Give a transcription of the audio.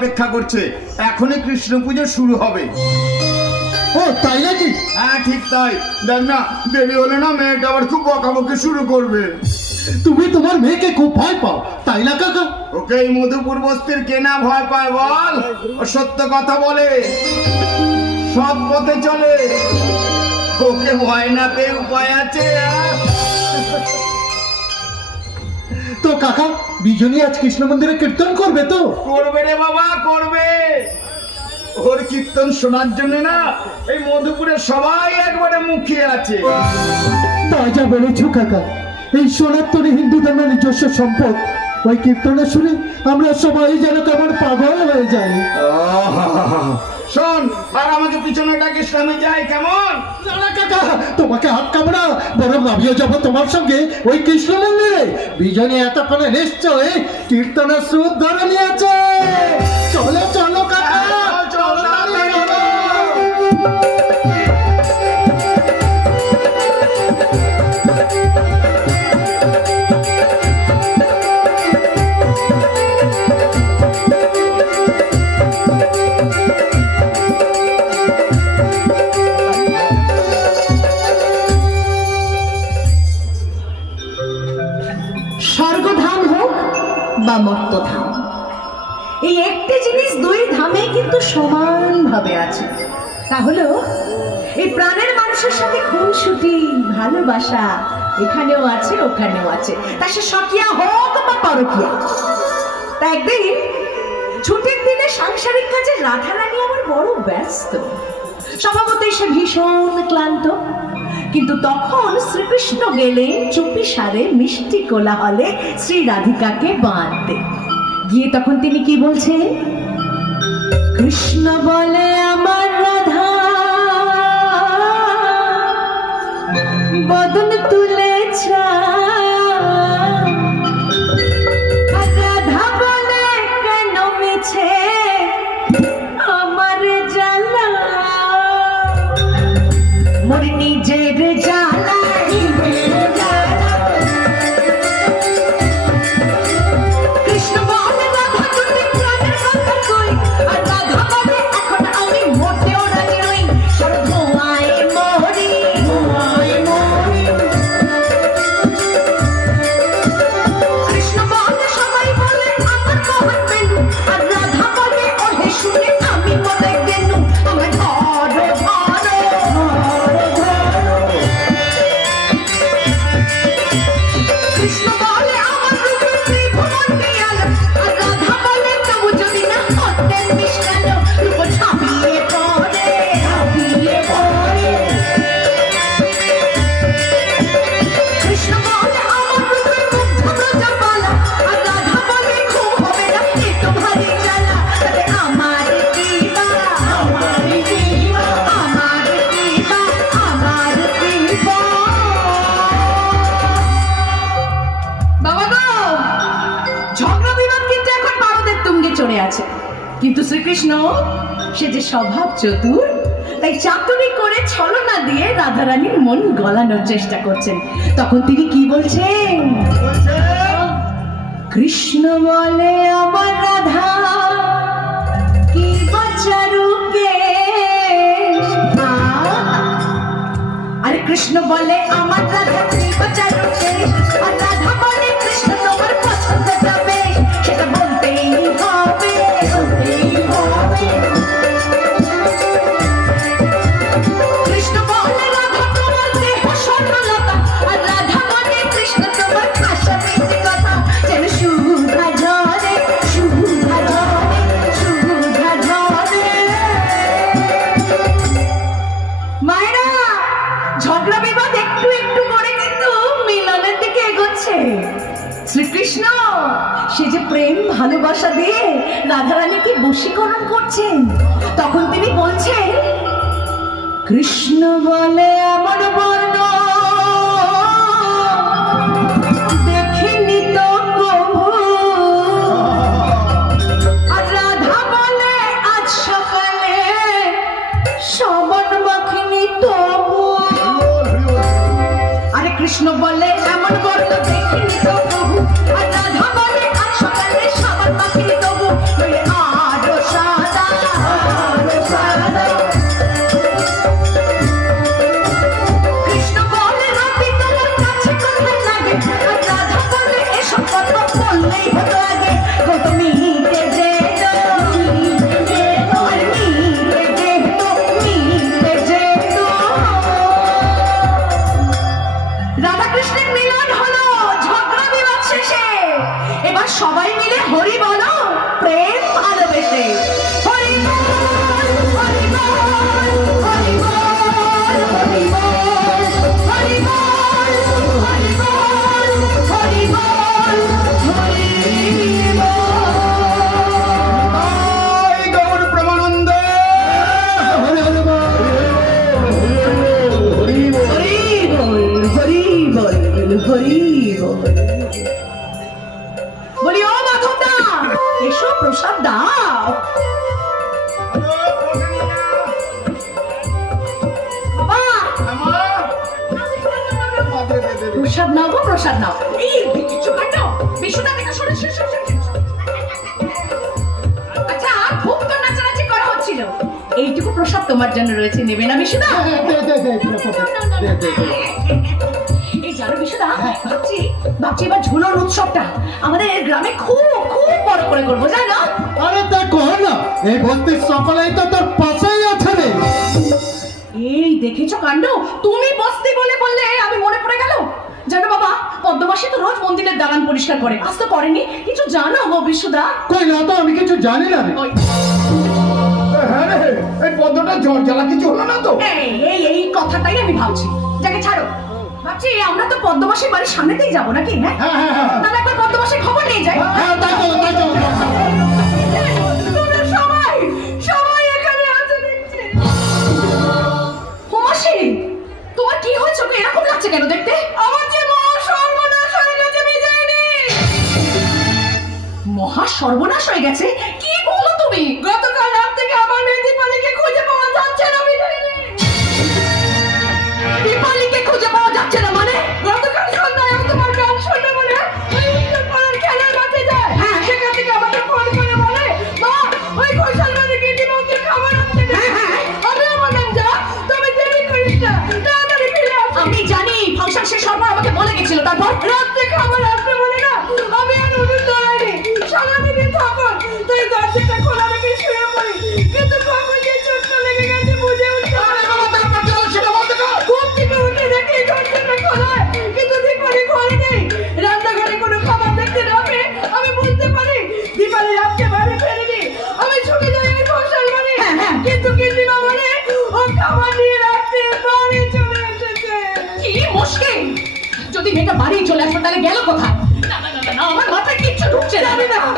অপেক্ষা করছে। এখনই কৃষ্ণ পুজো শুরু হবে। ও তাই নাকি? হ্যাঁ ঠিক তাই। দেখ না দেরি হলে না মেয়েটা আবার খুব বকাবকি শুরু করবে। তুমি তোমার মেয়েকে খুব ভয় পাও তাই না কাকা? ওকে এই মধুপুর বস্তির কেনা ভয় পায় বল? সত্য কথা বলে। সৎ পথে চলে। ওকে ভয় না পেয়ে উপায় আছে? তো কাকা বিজনী আজ কৃষ্ণ মন্দিরে কীর্তন করবে তো? করবে রে বাবা করবে। ওর কীর্তন শোনার জন্য না এই মধুপুরে সবাই একবারে মুখিয়ে আছে। তাই যা বলেছ কাকা এই সনাতনী হিন্দু ধর্মের নিজস্ব সম্পদ। ওই কীর্তনে শুনে আমরা সবাই যেন কেমন পাগল হয়ে যাই। শোন আর আমাকে পিছনে ডাকিস না, আমি যাই কেমন? না না কাকা তোমাকে হাত কামড়া বরং আমিও যাব তোমার সঙ্গে ওই কৃষ্ণ মন্দিরে। বিজনী এতক্ষণে নিশ্চয় কীর্তনের সুদ ধরে নিয়েছে। কিন্তু সমানভাবে আছে। তা হলো এই প্রাণের মানুষের সাথে খুনসুটি, ভালোবাসা এখানেও আছে, ওখানেও আছে। তা সে সকিয়া হোক বা পরকিয়া, তা একদিন ছুটির দিনে সাংসারিক কাজে রাধারানী আমার বড় ব্যস্ত। স্বভাবতই সে ভীষণ ক্লান্ত, কিন্তু তখন শ্রীকৃষ্ণ গেলেন চুপি সারে মিষ্টি কোলাহলে শ্রী রাধিকাকে বাঁধতে। গিয়ে তখন তিনি কি বলছেন? কৃষ্ণ বলে আছে। কিন্তু শ্রীকৃষ্ণ, সে যে স্বভাব চতুর, তাই চাতুরি করে ছলনা দিয়ে রাধারানীর মন গলানোর চেষ্টা করছেন। তখন তিনি কি বলছেন? কৃষ্ণ বলে আমার রাধা, কি বাচারু কেশ আরে কৃষ্ণ বলে আমার ভালোবাসা দিয়ে রাধারানীকে বশীকরণ করছেন। তখন তিনি বলছেন, কৃষ্ণ বলে আমার বর্ণ, দেখিনি তো কৃষ্ণ বল হরি বলি ও মাধবদা এসো প্রসাদ দাও প্রসাদ নাও গো প্রসাদ নাও কিছু কাটো বিশুটা দেখে সরে আচ্ছা খুব তো নাচানাচি করা হচ্ছিল এইটুকু প্রসাদ তোমার জন্য রয়েছে নেবে না বিশুদা হ্যাঁ, জানো বিশুদা ভাবছি ভাবছি এবার ঝুলন উৎসবটা। আমাদের গ্রামে খুব খুব বড় করে করব জানো? আরে তা কর না এই বস্তির সকলেই তো তোর পাশেই আছে রে। এই দেখেছ কাণ্ড? তুমি বস্তি বলে বললে আমি মনে পড়ে গেল? জানো বাবা পদ্মবাসী তো রোজ মন্দিরের দালান পরিষ্কার করে আজ তো করেনি। কিছু জানো গো বিশুদা? কই না তো আমি কিছু জানি না রে। হ্যাঁ রে এই পদ্মটা ঝড় জ্বালা কিছু হলো না তো? এই এই কথাটাই আমি ভাবছি। যাকে ছাড়ো। ভাবছি আমরা তো পদ্মবাসীর বাড়ির সামনেতেই যাব নাকি হ্যাঁ? হ্যাঁ হ্যাঁ হ্যাঁ। তাহলে একবার পদ্মবাসীর খবর নিয়ে যাই। তোমরা সবাই সবাই এখানে আছে দেখছি। হোমাসি তোমার কি হয়েছে? ওকে এরকম লাগছে কেন দেখতে? আমার যে মহা সর্বনাশ হয়ে গেছে বিজয়নি। মহা সর্বনাশ হয়ে গেছে? কি বলো তুমি? গতকাল যদি মেয়েটা বাড়ি চলে আসবে তাহলে গেল কোথায়? না আমার মাথায় কিচ্ছু ঢুকছে না। আমি এরপর